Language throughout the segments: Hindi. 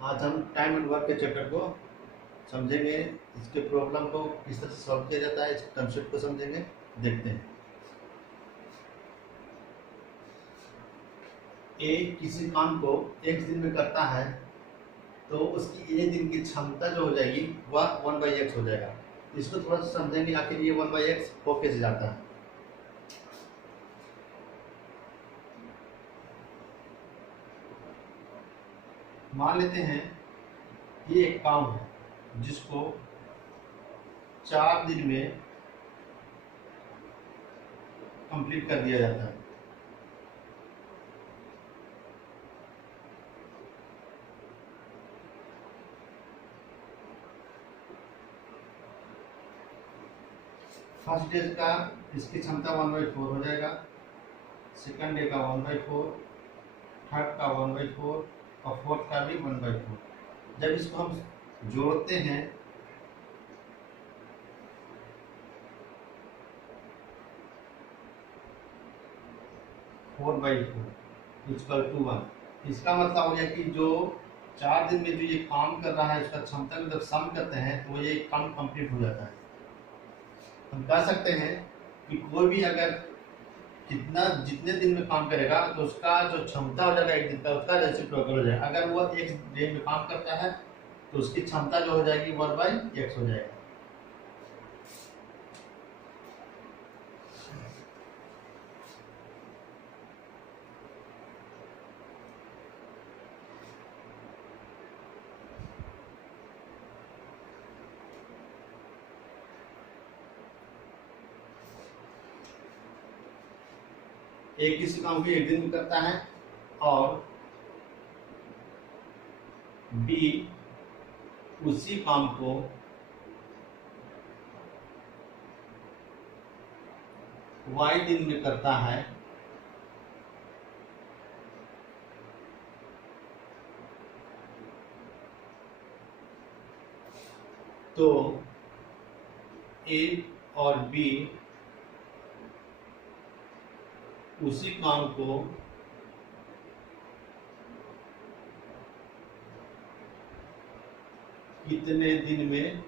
आज हम टाइम एंड वर्क के चैप्टर को समझेंगे। इसके प्रॉब्लम को किस तरह से सॉल्व किया जाता है, इस कंसेप्ट को समझेंगे। देखते हैं। ए किसी काम को एक दिन में करता है तो उसकी एक दिन की क्षमता जो हो जाएगी वह 1/x हो जाएगा। इसको थोड़ा सा समझेंगे आखिर ये 1/x हो कैसे जाता है। मान लेते हैं ये एक काम है जिसको 4 दिन में कंप्लीट कर दिया जाता है। फर्स्ट डे का इसकी क्षमता 1/4 हो जाएगा, सेकंड डे का 1/4, थर्ड का 1/4 और फोर्थ का भी 1/4। जब इसको हम जोड़ते हैं four by four equal to 1, इसका मतलब हो गया कि जो 4 दिन में जो ये काम कर रहा है उसका क्षमता को जब सम करते हैं तो ये काम कंप्लीट हो जाता है। हम कह सकते हैं कि कोई भी अगर जितने दिन में काम करेगा तो उसका जो क्षमता हो जाएगा एक दिन का उसका रेसिप्रोकल हो जाएगा। अगर वो एक डे में काम करता है तो उसकी क्षमता जो हो जाएगी 1/x हो जाएगा। एक किसी काम को एक दिन में करता है और बी उसी काम को y दिन में करता है तो ए और बी उसी काम को कितने दिन में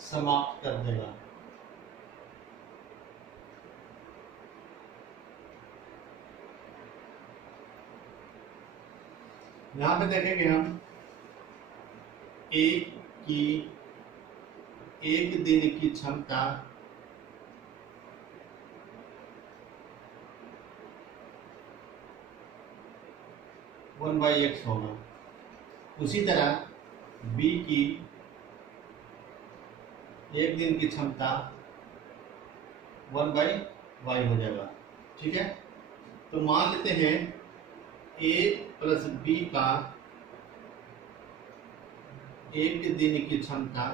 समाप्त कर देगा। यहां पे देखेंगे हम एक की एक दिन की क्षमता 1/x होगा। उसी तरह बी की एक दिन की क्षमता 1/y हो जाएगा। ठीक है, तो मान लेते हैं a प्लस बी का एक दिन की क्षमता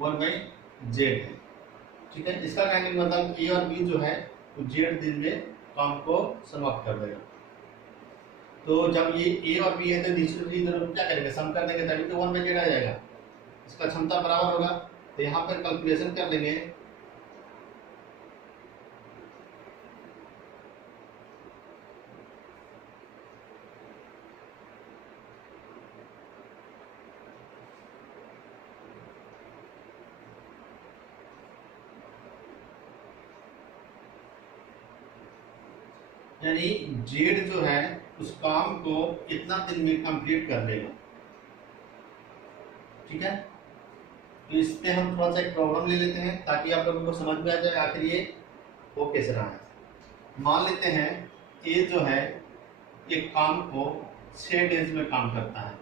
1/z है। ठीक है, इसका कहने का मतलब ए और बी जो है वो z दिन में काम को समाप्त कर देगा। तो जब ये ए और बी है तो निश्चित दोनों क्या करेंगे, सम कर देंगे तभी तो 1/z आ जाएगा। इसका क्षमता बराबर होगा तो यहाँ पर कैलकुलेशन कर लेंगे। यानी जेड जो है उस काम को कितना दिन में कंप्लीट कर लेगा। ठीक है, तो इस पे हम थोड़ा सा एक प्रॉब्लम ले लेते हैं ताकि आप लोगों को समझ में आ जाए आखिर ये हो कैसे रहा है। मान लेते हैं ए जो है एक काम को 6 डेज में काम करता है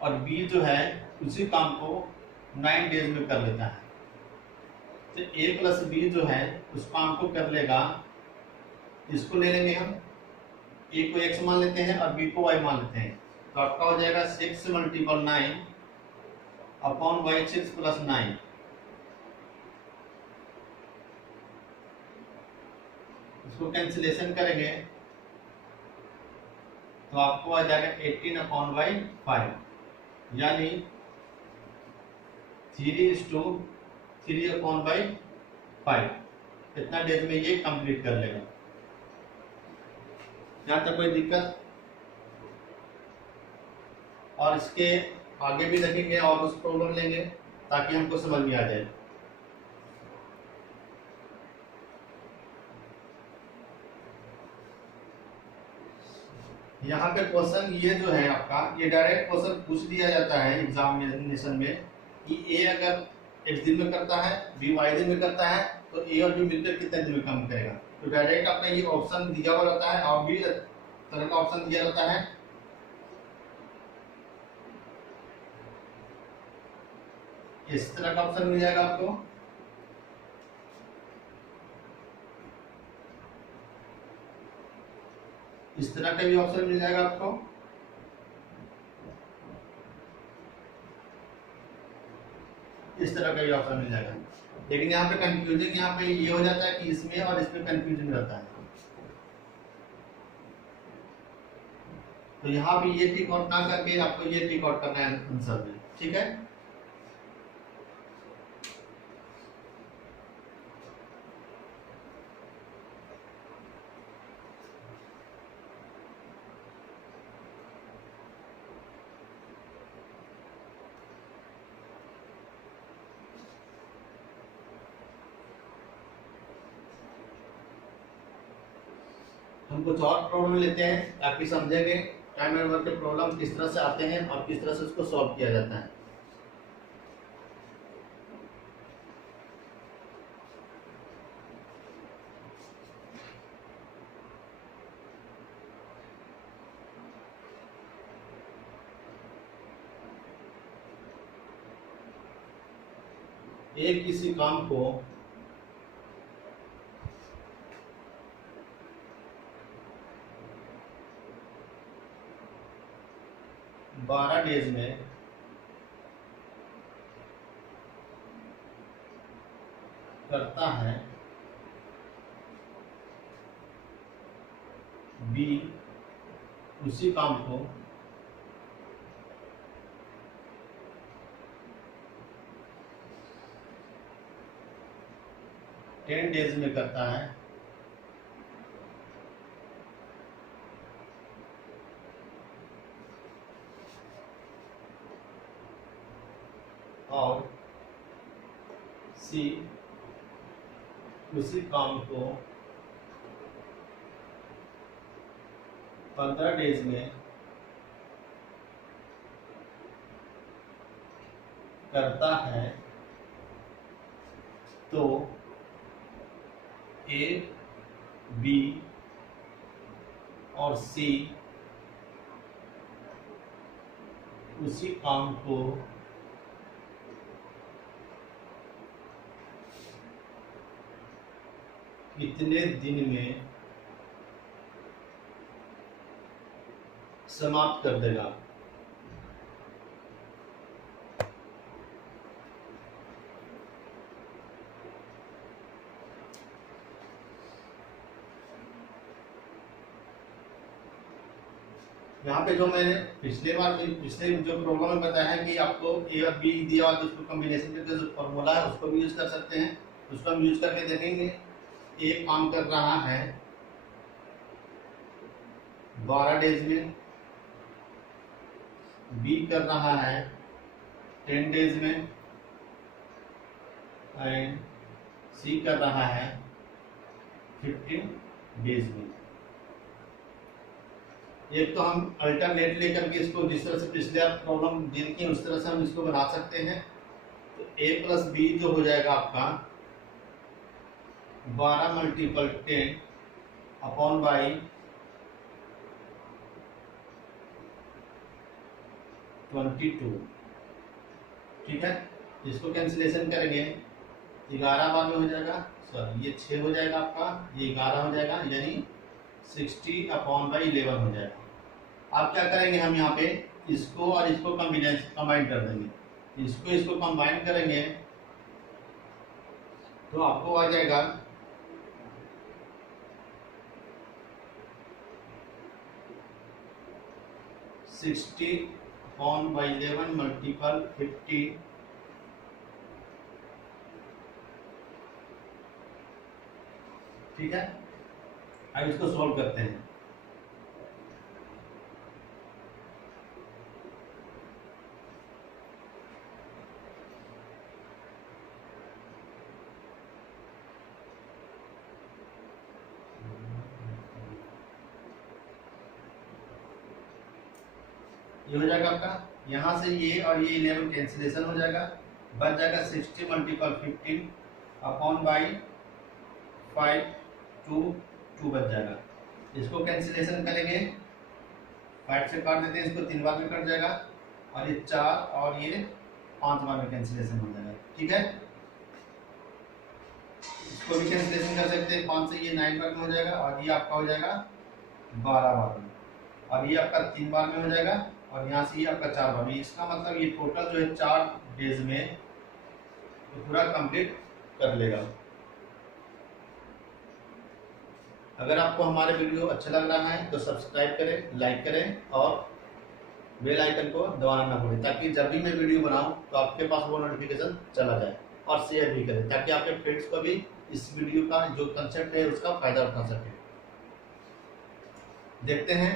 और बी जो है उसी काम को 9 डेज में कर लेता है। तो ए प्लस बी जो है उस काम को कर लेगा, इसको ले लेंगे हम, ए को x मान लेते हैं और बी को y मान लेते हैं। तो आपका हो जाएगा 6 × 9 अपॉन y 6 + 9। इसको कैंसिलेशन करेंगे तो आपको आ जाएगा 18/5, यानी 3:3/5 कितना डेज में ये कंप्लीट कर लेगा। यहाँ तक कोई दिक्कत? और इसके आगे भी देखेंगे और उस प्रॉब्लम लेंगे ताकि हमको समझ में आ जाए। यहाँ पे क्वेश्चन ये जो है आपका, ये डायरेक्ट क्वेश्चन पूछ दिया जाता है एग्जामिनेशन में कि ए अगर x दिन में करता है, बी y दिन में करता है, तो ए और बी मिलकर कितने दिन में काम करेगा। तो डायरेक्ट आपने ये ऑप्शन दिया हुआ रहता है और भी तरह का ऑप्शन दिया रहता है। इस तरह का ऑप्शन मिल जाएगा आपको। इस तरह का भी ऑप्शन मिल जाएगा आपको। इस तरह का भी ऑप्शन मिल जाएगा। लेकिन यहाँ पे कंफ्यूजन यहाँ पे ये हो जाता है कि इसमें और इसमें कंफ्यूजन रहता है। तो यहाँ भी ये टिक आउट ना करके आपको ये टिक आउट करना है आंसर में, ठीक है। हम कुछ और प्रॉब्लम लेते हैं ताकि समझेंगे टाइम एंड वर्क के प्रॉब्लम किस तरह से आते हैं और किस तरह से उसको सॉल्व किया जाता है। एक किसी काम को 12 डेज में करता है, बी उसी काम को 10 डेज में करता है, और सी उसी काम को 15 डेज में करता है, तो ए, बी और सी उसी काम को कितने दिन में समाप्त कर देगा। यहाँ पे जो मैंने पिछले जो प्रॉब्लम में बताया है कि आपको ए और बी दिया हुआ, तो उसको कॉम्बिनेशन करके जो फॉर्मूला है उसको भी यूज कर सकते हैं। उसको हम यूज करके देखेंगे। ए काम कर रहा है 12 डेज में, बी कर रहा है 10 डेज में, एंड सी कर रहा है 15 डेज में। एक तो हम अल्टरनेट लेकर के इसको जिस तरह से पिछले प्रॉब्लम डील की उस तरह से हम इसको बना सकते हैं। तो a प्लस बी जो हो जाएगा आपका 12 मल्टीपल 10 अपॉन बाई 22, ठीक है। इसको कैंसिलेशन करेंगे 11 बार में हो जाएगा, सॉरी ये 6 हो जाएगा आपका, ये 11 हो जाएगा, यानी 60 अपॉन बाई 11 हो जाएगा। अब क्या करेंगे हम यहाँ पे इसको और इसको कंबाइन कर देंगे। इसको कंबाइन करेंगे तो आपको आ जाएगा 60 अपॉन बाई 11 मल्टीपल 50 ठीक है, अब इसको सॉल्व करते हैं। ये हो जाएगा आपका, यहाँ से ये और ये 11 कैंसिलेशन हो जाएगा, बच जाएगा 60 मल्टीपल 15 अपॉन बाई 5 2 बच जाएगा। इसको कैंसिलेशन करेंगे, 5 से काट देते हैं, इसको 3 बार में कट जाएगा, और ये 4 और ये 5 बार में कैंसिलेशन हो जाएगा। ठीक है, इसको भी कैंसिलेशन कर सकते हैं, 5 से ये 9 बार में हो जाएगा, और ये आपका हो जाएगा 12 बार में, और ये आपका 3 बार में हो जाएगा, और यहाँ से ये आपका 4 बार में। इसका मतलब ये टोटल जो है 4 डेज में तो पूरा कंप्लीट कर लेगा। अगर आपको हमारे वीडियो अच्छा लग रहा है तो सब्सक्राइब करें, लाइक करें और बेल आइकन को दबाना ना भूलें, ताकि जब भी मैं वीडियो बनाऊं तो आपके पास वो नोटिफिकेशन चला जाए। और शेयर भी करें ताकि आपके फ्रेंड्स को भी इस वीडियो का जो कंसेप्ट है उसका फायदा उठा सके। देखते हैं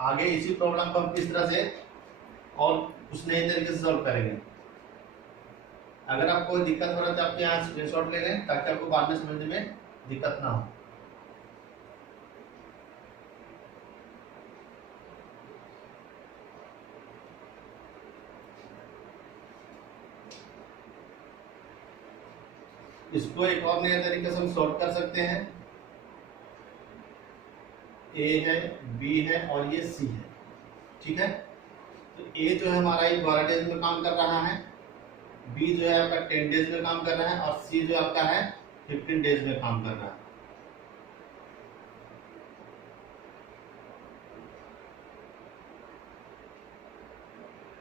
आगे इसी प्रॉब्लम को हम किस तरह से और कुछ नए तरीके से सॉल्व करेंगे। अगर आपको कोई दिक्कत हो रहा है तो आप यहाँ स्क्रीनशॉट ले लें, ताकि आपको बाद में समझने में दिक्कत ना हो। इसको एक और नए तरीके से हम सॉल्व कर सकते हैं। ए है, बी है और ये सी है। ठीक है, तो ए जो है हमारा ये 12 डेज में काम कर रहा है, बी जो है आपका 10 डेज में काम कर रहा है, और सी जो आपका है 15 डेज में काम कर रहा है।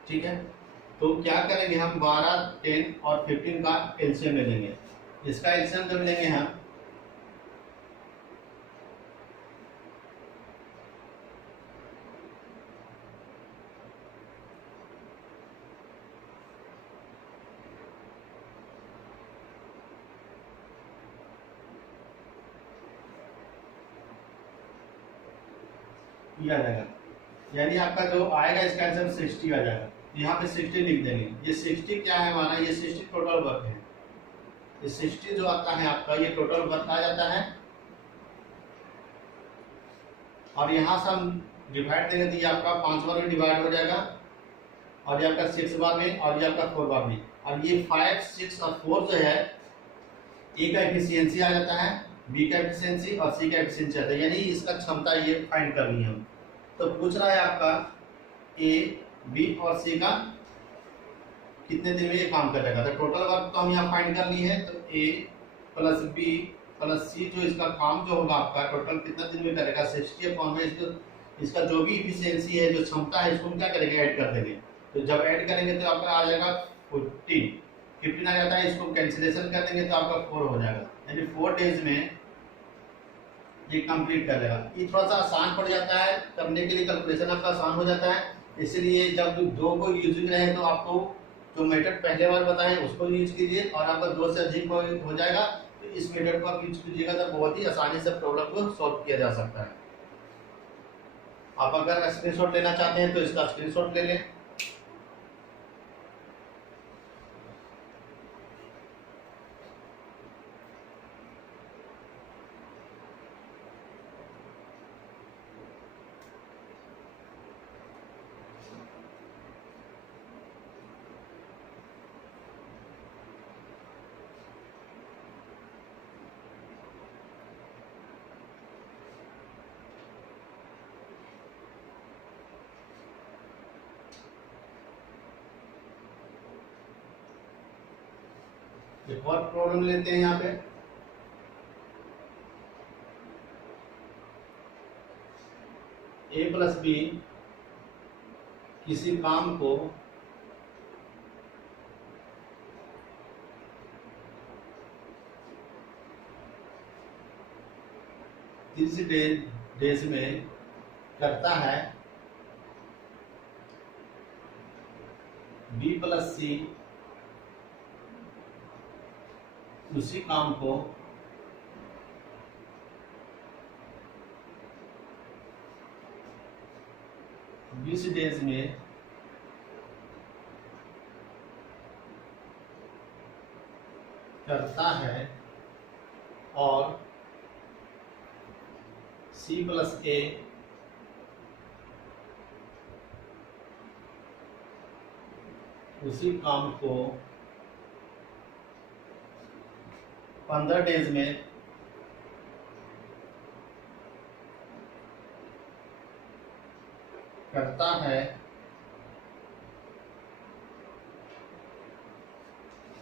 ठीक है, तो क्या करेंगे हम 12, 10 और 15 का एलसीएम ले लेंगे। इसका एलसीएम जब लेंगे हम आ जाएगा, यानी आपका जो आएगा इसका आंसर 60 आ जाएगा। यहाँ पे 60 लिख देंगे। ये 60 क्या है हमारा, ये 60 टोटल वर्क है। ये 60 जो आता है आपका ये टोटल वर्क आ जाता है, और यहाँ से हम डिवाइड देंगे तो ये आपका 5 बार में डिवाइड हो जाएगा, और ये आपका 6 बार में, और ये आपका 4 बार में। और ये 5, 6 और 4 जो है ए का एफिशिएंसी आ जाता है, बी का एफिशिएंसी और सी का एफिशिएंसी आता है, यानी इसका क्षमता ये फाइंड करनी है हम। तो पूछ रहा है आपका ए, बी और सी का कितने दिन में ये काम करेगा। तो टोटल वर्क तो हम यहाँ फाइंड कर लिए है, तो ए प्लस बी प्लस सी जो इसका काम जो होगा आपका टोटल कितना दिन में करेगा 60 अपॉन में इसका जो भी इफिशियंसी है, जो क्षमता है, इसको हम क्या करेंगे ऐड कर देंगे। तो जब ऐड करेंगे तो आपका आ जाएगा 15 आ जाता है, इसको कैंसिलेशन कर देंगे तो आपका 4 हो जाएगा, यानी 4 डेज में ये कंप्लीट कर देगा। ये थोड़ा सा आसान पड़ जाता है करने के लिए, कैलकुलेशन आपका आसान हो जाता है। इसलिए जब 2 को यूज रहे तो आपको जो मेथड पहले बार बताएं उसको यूज कीजिए, और आपका 2 से अधिक हो जाएगा तो इस मेथड को आप यूज कीजिएगा, तो बहुत ही आसानी से प्रॉब्लम को सॉल्व किया जा सकता है। आप अगर स्क्रीनशॉट लेना चाहते हैं तो इसका स्क्रीनशॉट ले लें। एक और प्रॉब्लम लेते हैं यहाँ पे। ए प्लस बी किसी काम को तीस डेज में करता है, बी प्लस सी उसी काम को 20 डेज में करता है और C+A उसी काम को 15 डेज में करता है,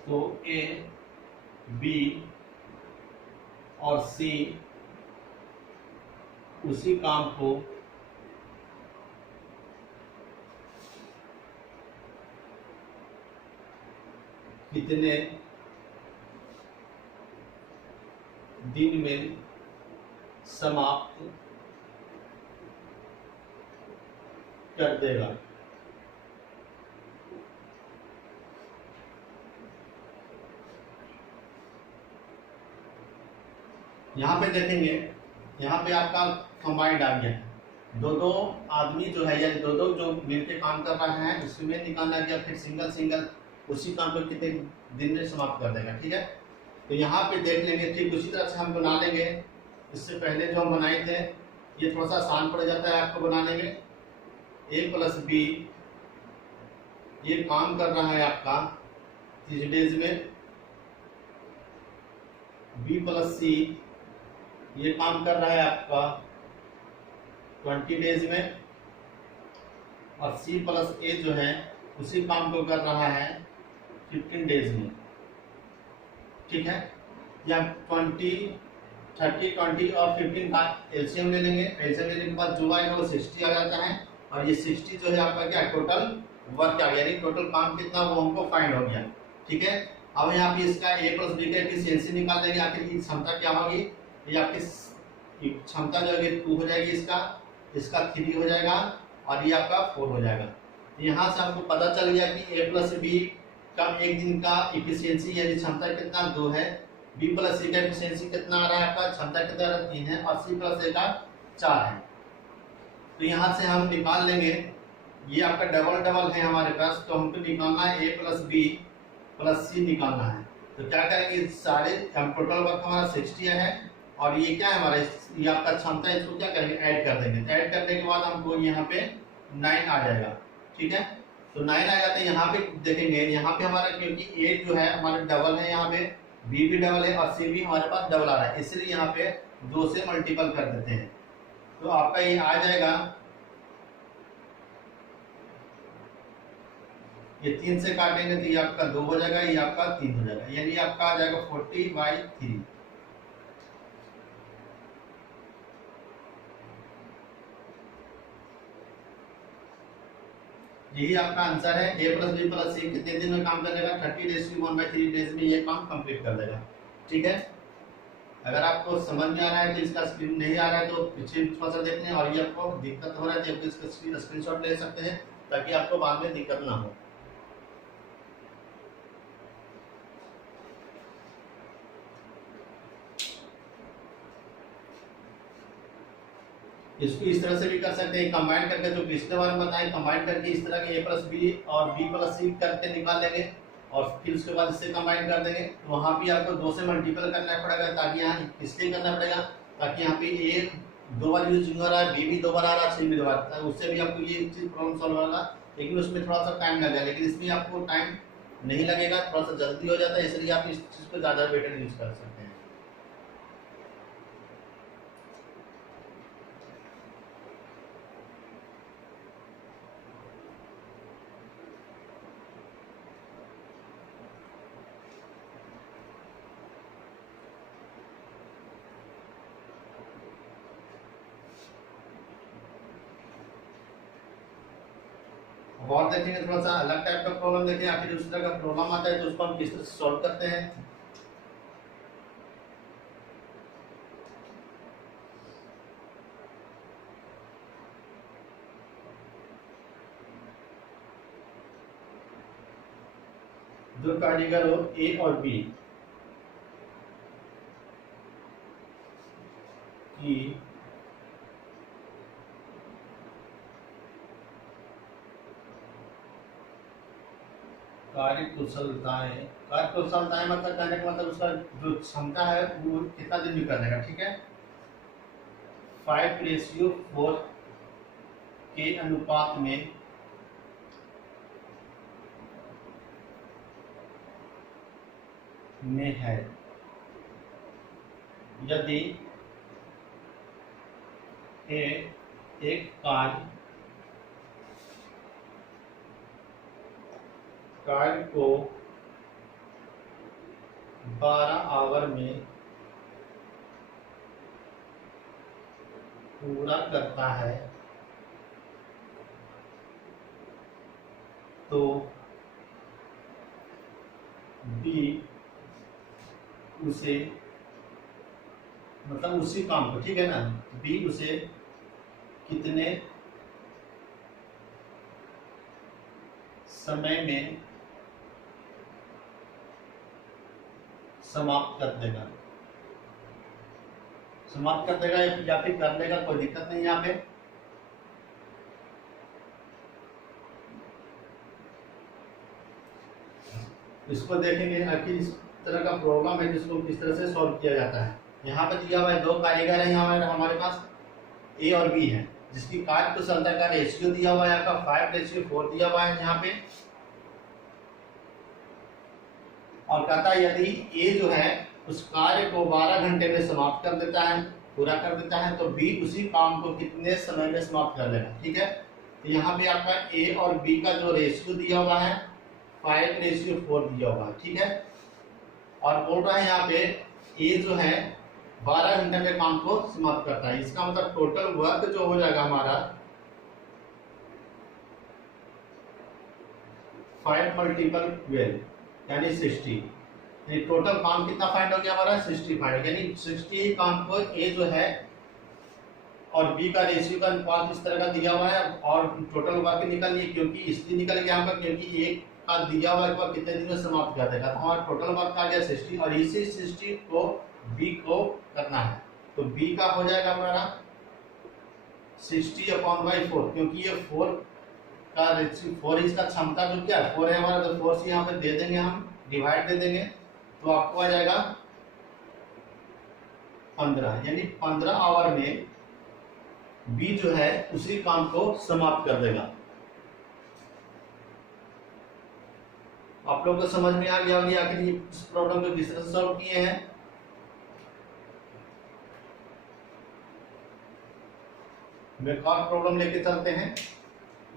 तो A, B और C उसी काम को कितने दिन में समाप्त कर देगा। यहाँ पे देखेंगे, यहाँ पे आपका कंबाइंड आ गया, दो दो आदमी जो है या दो दो जो मिलकर काम कर रहे हैं उसमें निकालना गया, फिर सिंगल सिंगल उसी काम को कितने दिन में समाप्त कर देगा। ठीक है, तो यहाँ पे देख लेंगे, ठीक उसी तरह से हम बना लेंगे। इससे पहले जो हम बनाए थे ये थोड़ा सा आसान पड़ जाता है आपको बनाने में। A+B ये काम कर रहा है आपका 30 डेज में, B+C ये काम कर रहा है आपका 20 डेज में, और C+A जो है उसी काम को कर रहा है 15 डेज में। ठीक है, या 20, 30, 20 और 15 का एलसीएम ले लेंगे। एलसीएम लेने के बाद जो आएगा वो 60 आ जाता है, और ये 60 जो है आपका क्या टोटल वर्क आ गया, यानी टोटल काम कितना वो हमको फाइंड हो गया। ठीक है, अब यहाँ पे इसका A+B का एफिशिएंसी निकाल देंगे, आखिर की क्षमता क्या होगी। ये आपकी क्षमता जो है 2 हो जाएगी, इसका 3 हो जाएगा, और ये आपका 4 हो जाएगा। तो यहाँ से आपको पता चल गया कि A+B का एक दिन का इफिशियंसी यानी क्षमता कितना 2 है, B+C का इफिशियंसी कितना आ रहा है आपका, क्षमता कितना आ रहा है 3 है, और C+A का 4 है। तो यहाँ से हम निकाल लेंगे, ये आपका डबल डबल है हमारे पास, तो हमको निकालना है A+B+C निकालना है। तो क्या करेंगे, सारे हम टोटल वर्क हमारा 60 है, और ये क्या है हमारा, ये आपका क्षमता है, इसको क्या करेंगे ऐड कर देंगे। ऐड करने के बाद हमको यहाँ पे 9 आ जाएगा। ठीक है, तो 9 आ जाता है। यहाँ पे देखेंगे, यहाँ पे हमारा क्योंकि 8 जो है हमारा डबल है, यहाँ पे B भी डबल है और C भी हमारे पास डबल आ रहा है, इसलिए यहाँ पे 2 से मल्टीपल कर देते हैं। तो आपका ये आ जाएगा, ये 3 से काटेंगे तो ये आपका 2 हो जाएगा, ये आपका 3 हो जाएगा, यानी आपका आ जाएगा 40/3। यही आपका आंसर है। A+B+C कितने दिन में काम करेगा, 30 डेज की 1/3 डेज में ये काम कंप्लीट कर देगा। ठीक है, अगर आपको समझ में आ रहा है तो इसका स्क्रीन नहीं आ रहा है तो पीछे थोड़ा सा देखते हैं, और ये आपको दिक्कत हो रहा है तो इसका स्क्रीनशॉट ले सकते हैं ताकि आपको बाद में दिक्कत ना हो। इसको इस तरह से भी कर सकते हैं, कंबाइन करके, जो पिछले बार में बताएं, कंबाइन करके इस तरह के A+B और B+C करके निकाल लेंगे, और फिर उसके बाद इससे कंबाइन कर देंगे। तो वहाँ भी आपको 2 से मल्टीपल करना पड़ेगा, ताकि यहाँ इसलिए करना पड़ेगा ताकि यहाँ पे A 2 बार यूज हो रहा है, B भी 2 बार आ रहा है, C भी 2 बार, उससे भी आपको ये चीज प्रॉब्लम सॉल्व होगा, लेकिन उसमें थोड़ा सा टाइम लगेगा। लेकिन इसमें आपको टाइम नहीं लगेगा, थोड़ा सा जल्दी हो जाता है, इसलिए आप इस चीज को ज्यादा बेटर यूज कर सकते हैं। और देखेंगे थोड़ा सा अलग टाइप का प्रॉब्लम देखें, आखिर उस तरह का प्रॉब्लम आता है तो उसको हम किस तरह से सॉल्व करते हैं। जो कारीगर हो A और B की कार्यकुशलताएं, कार्यकुशलताएं मतलब कहने का मतलब उसका जो क्षमता है वो कितना दिन में कर लेगा, ठीक है। 5:4 के अनुपात में है। यदि एक कार्य को 12 आवर में पूरा करता है तो बी उसे, मतलब उसी काम को, ठीक है ना, बी उसे कितने समय में समाप्त कर देगा, समाप्त कर देगा या फिर कर लेगा, कोई दिक्कत नहीं यहाँ पे। इसको देखेंगे कि इस तरह का प्रॉब्लम है जिसको किस तरह से सॉल्व किया जाता है। यहाँ पे दिया हुआ है दो कारीगर है, यहाँ हमारे पास ए और बी है, जिसकी कार्य कुशलता का रेशियो दिया हुआ है आपका 5:4 दिया हुआ है यहाँ पे। और कहता है यदि ए जो है उस कार्य को 12 घंटे में समाप्त कर देता है, पूरा कर देता है, तो बी उसी काम को कितने समय में समाप्त कर देगा, ठीक है। तो यहाँ पे आपका ए और बी का जो रेशियो दिया हुआ है 5:4 दिया हुआ है, ठीक है। और बोल रहा है यहाँ पे ए जो है 12 घंटे में काम को समाप्त करता है, इसका मतलब टोटल वर्क जो हो जाएगा हमारा 5 × 12 यानी 60, यानी टोटल काम कितना फाइंड हो गया हमारा 65, यानी 60 ही काम को ए जो है और बी का रेशियो का अनुपात इस तरह का दिया हुआ है और टोटल वर्क निकल लिया, क्योंकि इसलिए निकल गया हमका क्योंकि एक का दिया हुआ वर्क कितने दिन में समाप्त कर देगा, तो हमारा टोटल वर्क आ गया 60 और इसी 60 को बी को करना है, तो बी का हो जाएगा हमारा 60/4, क्योंकि ये 4 का रेशियो 4 इसका क्षमता जो क्या है 4 है हमारा, तो 4 से यहाँ पे दे देंगे हम, डिवाइड दे देंगे, तो आपको आ जाएगा 15, यानी 15 आवर में बी जो है उसी काम को समाप्त कर देगा। आप लोग को समझ में आ गया होगी आखिर इस प्रॉब्लम को किस तरह से सॉल्व किए हैं। एक और प्रॉब्लम लेके चलते हैं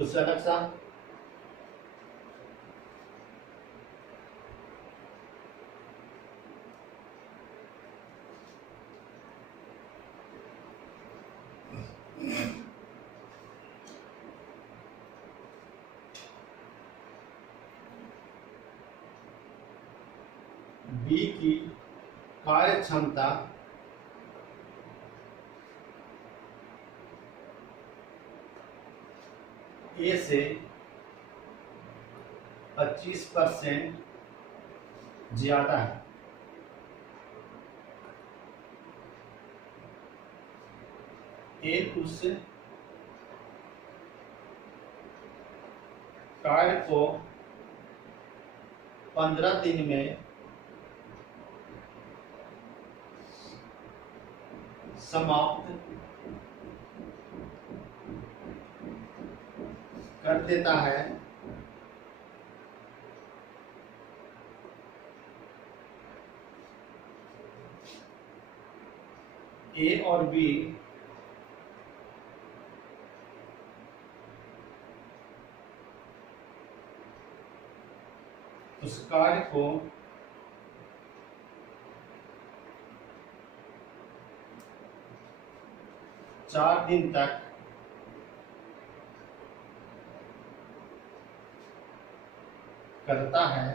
उससे अलग सा। बी की कार्य क्षमता ए से 25% ज्यादा है। ए उस कार्य को 15 दिन में समाप्त कर देता है, ए और बी उस कार्य को 4 दिन तक करता है,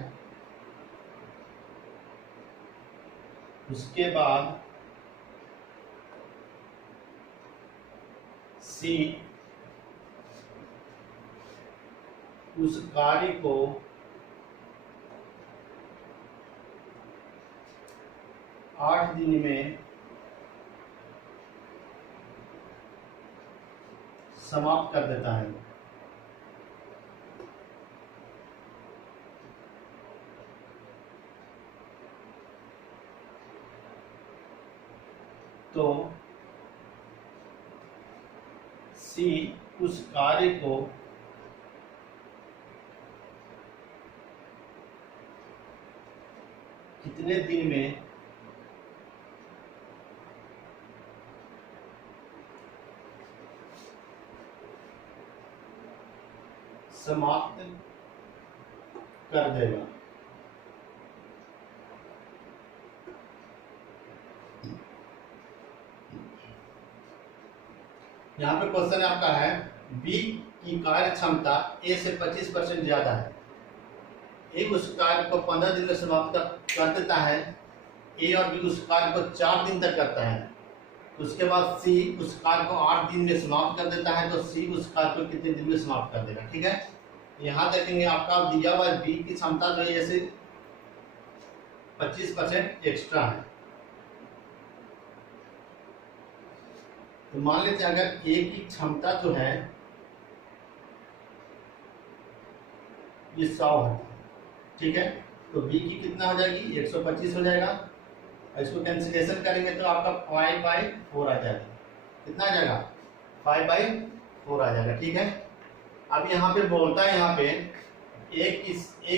उसके बाद सी उस कार्य को 8 दिन में समाप्त कर देता है। तो सी उस कार्य को कितने दिन में समाप्त कर देगा। यहाँ पे क्वेश्चन आपका है बी की कार्य क्षमता ए से 25% ज्यादा है। ए उस कार्य को 15 दिन में समाप्त कर देता है। ए और बी उस कार्य को 4 दिन तक करता है। उसके बाद सी उस कार्य को 8 दिन में समाप्त कर देता है। तो सी उस कार्य को कितने दिन में समाप्त कर देगा। ठीक है, यहाँ देखेंगे आपका दिया हुआ बी की क्षमता जो है जैसे 25% एक्स्ट्रा है। तो मान लेते हैं अगर ए की क्षमता जो है ये 100 है, ठीक है, तो बी की कितना हो जाएगी 125 हो जाएगा। इसको कैंसिलेशन करेंगे तो आपका 5/4 आ जाएगा। कितना आ जाएगा 5/4 आ जाएगा। ठीक है, अब यहाँ पे बोलता है यहाँ पे एक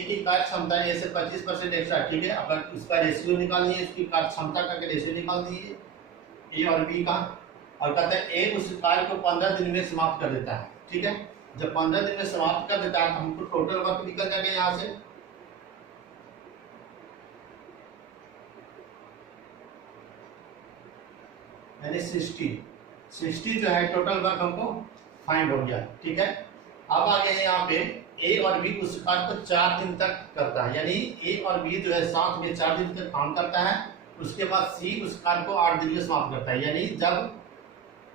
की कार्य क्षमता ए से 25% एक्स्ट्रा। ठीक है, अगर उसका रेशियो निकालिए, उसकी कार्य क्षमता का रेशियो निकाल दीजिए ए और बी का, और कहते हैं ए उस कार्य को 15 दिन में समाप्त कर देता है। ठीक है, जब 15 दिन में समाप्त कर देता है तो हमको टोटल वर्क निकल जाएगा यहाँ से यानी 60 जो है टोटल वर्क हमको फाइंड हो गया। ठीक है, अब आगे है यहाँ पे ए और बी उस कार्य को 4 दिन तक करता है, यानी ए और बी जो है साथ में 4 दिन तक काम करता है। उसके बाद सी उस कार्य को 8 दिन में समाप्त करता है, यानी जब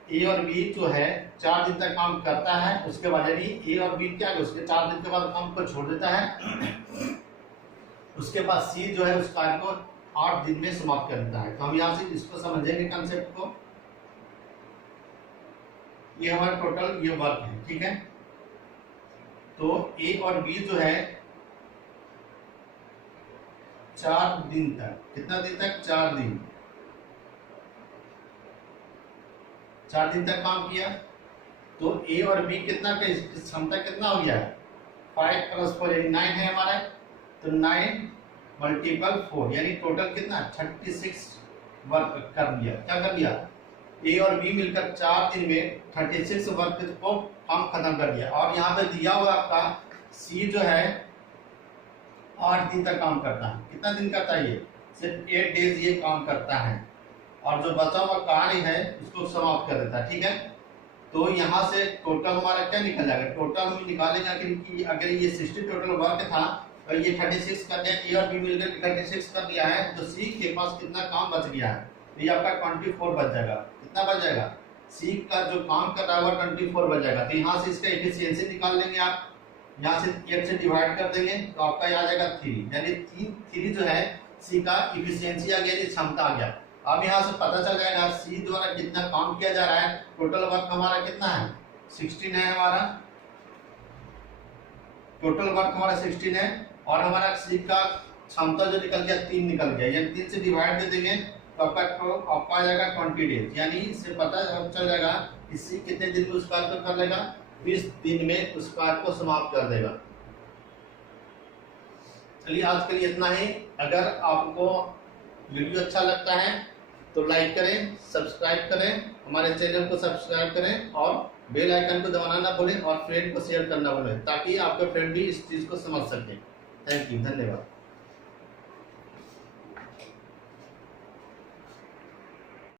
ए और बी जो है 4 दिन तक काम करता है, उसके बाद यानी ए और बी क्या है उसके 4 दिन के बाद काम को छोड़ देता है। उसके बाद सी जो है उस कार्य को 8 दिन में समाप्त कर देता है। तो हम यहाँ से इसको समझेंगे कंसेप्ट को। ये हमारा टोटल ये वर्क है। ठीक है, तो ए और बी जो है 4 दिन तक, कितना दिन तक 4 दिन 4 दिन तक काम किया। तो ए और बी कितना का क्षमता कितना हो गया 5 + 4 यानी 9 है हमारा। तो 9 × 4 यानी टोटल कितना 36 वर्क कर दिया। क्या कर दिया ए और बी मिलकर 4 दिन में 36 वर्क को काम खत्म कर दिया। और यहाँ पे दिया हुआ आपका सी जो है 8 दिन तक काम करता है। कितना दिन करता है ये सिर्फ 8 डेज ये काम करता है, और जो बचा हुआ कार्य है उसको समाप्त कर देता है। ठीक है, तो यहाँ से टोटल हमारा क्या निकल जाएगा, टोटल हम निकालेगा कि अगर ये 60 टोटल वर्क था और ये 36 कर दिया, ए और बी मिलकर 36 कर दिया है, तो सी के पास कितना काम बच गया है, तो ये आपका 24 बच जाएगा। कितना बच जाएगा सी का जो काम कर रहा है वो 24 बच जाएगा। तो यहाँ से इसका एफिशिएंसी निकाल लेंगे आप, यहाँ से 8 से डिवाइड कर देंगे तो आपका आ जाएगा 3, यानी 3 जो है सी का इफिशियंसी आ गया, क्षमता आ गया। अब यहाँ से पता चल जाएगा सी द्वारा कितना काम किया जा रहा है। टोटल वर्क हमारा कितना है 16 है हमारा, टोटल वर्क हमारा 16 है, और हमारा सी का क्षमता जो निकल गया 3 निकल गया, यानी 3 से डिवाइड दे देंगे तो आपका आ जाएगा 20 डेज, यानी इससे पता चल जाएगा कि सी कितने दिन में उस कार्य को कर लेगा 20 दिन में उस कार्य को समाप्त कर देगा। चलिए आज के लिए इतना ही। अगर आपको वीडियो अच्छा लगता है तो लाइक करें, सब्सक्राइब करें, हमारे चैनल को सब्सक्राइब करें और बेल आइकन को दबाना ना भूलें और फ्रेंड को शेयर करना भूलें, ताकि आपके फ्रेंड भी इस चीज़ को समझ सकें। थैंक यू, धन्यवाद।